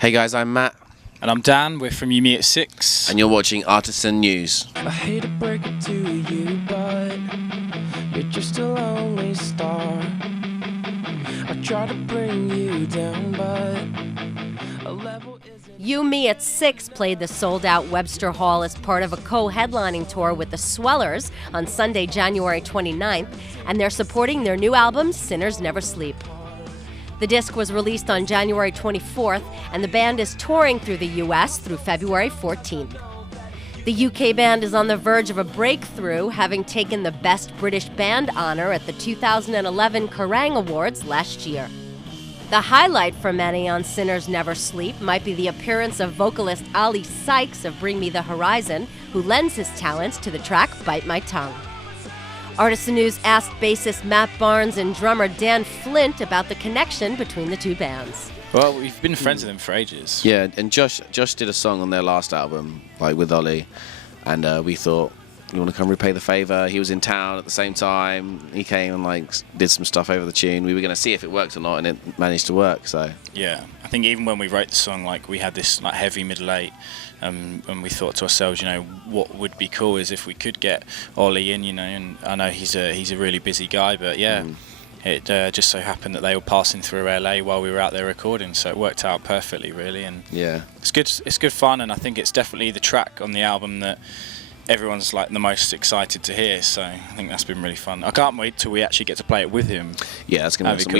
Hey guys, I'm Matt. And I'm Dan, we're from You Me at 6. And you're watching Artisan News. I hate to break it to you, but you're just a lonely star. I try to bring you down, but a level isn't... You Me at 6 played the sold-out Webster Hall as part of a co-headlining tour with the Swellers on Sunday, January 29th, and they're supporting their new album, Sinners Never Sleep. The disc was released on January 24th, and the band is touring through the U.S. through February 14th. The UK band is on the verge of a breakthrough, having taken the Best British Band honor at the 2011 Kerrang Awards last year. The highlight for many on Sinners Never Sleep might be the appearance of vocalist Ali Sykes of Bring Me the Horizon, who lends his talents to the track Bite My Tongue. Artisan News asked bassist Matt Barnes and drummer Dan Flint about the connection between the two bands. Well, we've been friends with them for ages. Yeah, and Josh did a song on their last album, like with Ollie, and we thought, you want to come repay the favour? He was in town at the same time. He came and did some stuff over the tune. We were going to see if it worked or not, and it managed to work. So yeah, I think even when we wrote the song, we had this heavy middle eight, and we thought to ourselves, what would be cool is if we could get Ollie in, and I know he's a really busy guy, but yeah. It just so happened that they were passing through LA while we were out there recording, so it worked out perfectly, really. And yeah, it's good fun, and I think it's definitely the track on the album that everyone's the most excited to hear. So I think that's been really fun. I can't wait till we actually get to play it with him. Yeah, that's gonna be cool.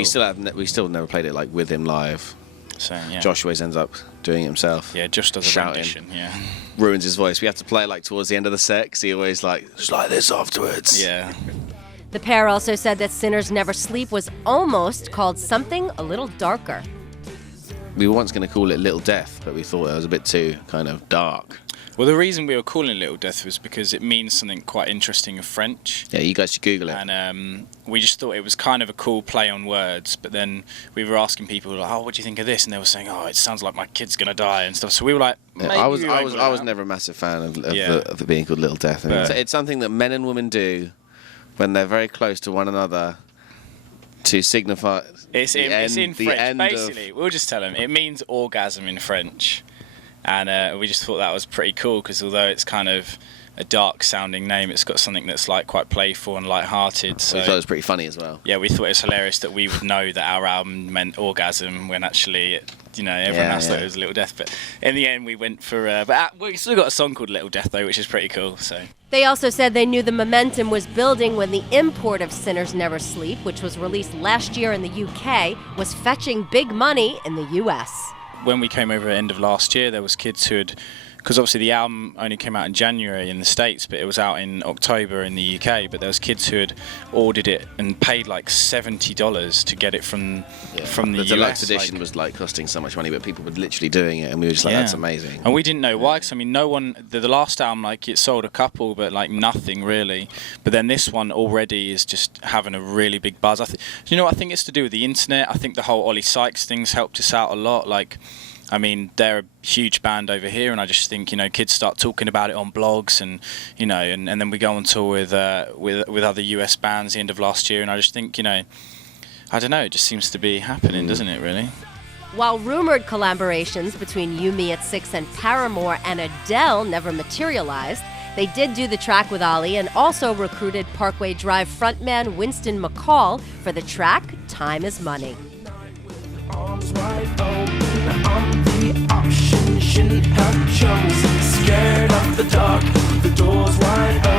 We still never played it with him live. So yeah, Josh always ends up doing it himself. Yeah, Josh does a shouting. rendition. Yeah, Ruins his voice. We have to play towards the end of the set, 'cause he always it's like this afterwards. Yeah. The pair also said that Sinners Never Sleep was almost called something a little darker. We were once going to call it Little Death, but we thought it was a bit too kind of dark. Well, the reason we were calling it Little Death was because it means something quite interesting in French. Yeah, you guys should Google it. And we just thought it was kind of a cool play on words, but then we were asking people, what do you think of this? And they were saying, it sounds like my kid's going to die and stuff. So we were like, maybe I was never a massive fan of it being called Little Death. It's something that men and women do when they're very close to one another to signify it's in French. Basically, we'll just tell them it means orgasm in French, and we just thought that was pretty cool because although it's kind of a dark sounding name, it's got something that's quite playful and light-hearted. So we thought it was pretty funny as well. Yeah, we thought it was hilarious that we would know that our album meant orgasm when actually everyone else thought it was Little Death. But in the end we went for but we still got a song called Little Death though, which is pretty cool. So They also said they knew the momentum was building when the import of Sinners Never Sleep, which was released last year in the UK, was fetching big money in the US. When we came over at the end of last year, there was kids who had, because obviously the album only came out in January in the States, but it was out in October in the UK, but there was kids who had ordered it and paid $70 to get it from the US. The deluxe edition was costing so much money, but people were literally doing it, and we were just that's amazing. And we didn't know why, because no one, the last album, it sold a couple, but nothing really. But then this one already is just having a really big buzz. I think it's to do with the internet. I think the whole Ollie Sykes thing's helped us out a lot. They're a huge band over here, and I just think kids start talking about it on blogs, and and then we go on tour with other US bands the end of last year, and I just think I don't know, it just seems to be happening, doesn't it? Really. While rumored collaborations between You Me at 6 and Paramore and Adele never materialized, they did do the track with Ollie and also recruited Parkway Drive frontman Winston McCall for the track Time Is Money. Arms wide open, I'm the option, shouldn't have chosen. Scared of the dark, the door's wide open.